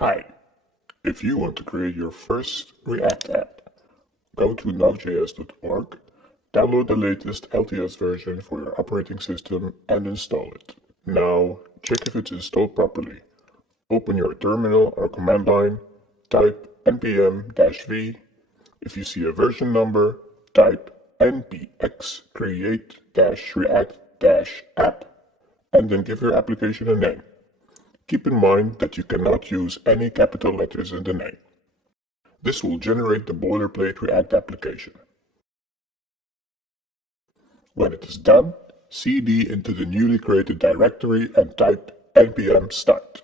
Hi, if you want to create your first React app, go to node.js.org, download the latest LTS version for your operating system and install it. Now, check if it's installed properly. Open your terminal or command line, type npm-v. If you see a version number, type npx create-react-app and then give your application a name. Keep in mind that you cannot use any capital letters in the name. This will generate the boilerplate React application. When it is done, cd into the newly created directory and type npm start.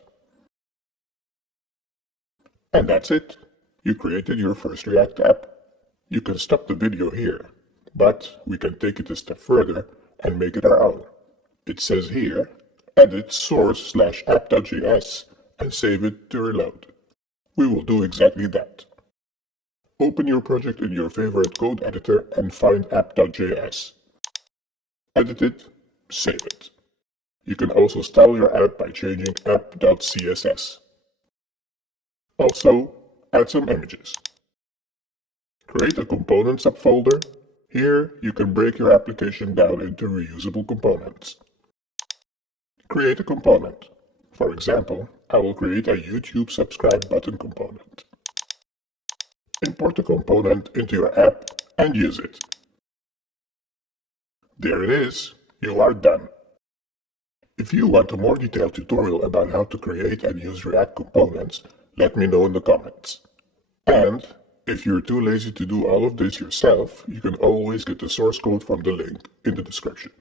And that's it. You created your first React app. You can stop the video here, but we can take it a step further and make it our own. It says here, edit source/app.js and save it to reload. We will do exactly that. Open your project in your favorite code editor and find app.js. Edit it, save it. You can also style your app by changing app.css. Also, add some images. Create a component subfolder. Here, you can break your application down into reusable components. Create a component. For example, I will create a YouTube subscribe button component. Import the component into your app and use it. There it is. You are done. If you want a more detailed tutorial about how to create and use React components, let me know in the comments. And if you're too lazy to do all of this yourself, you can always get the source code from the link in the description.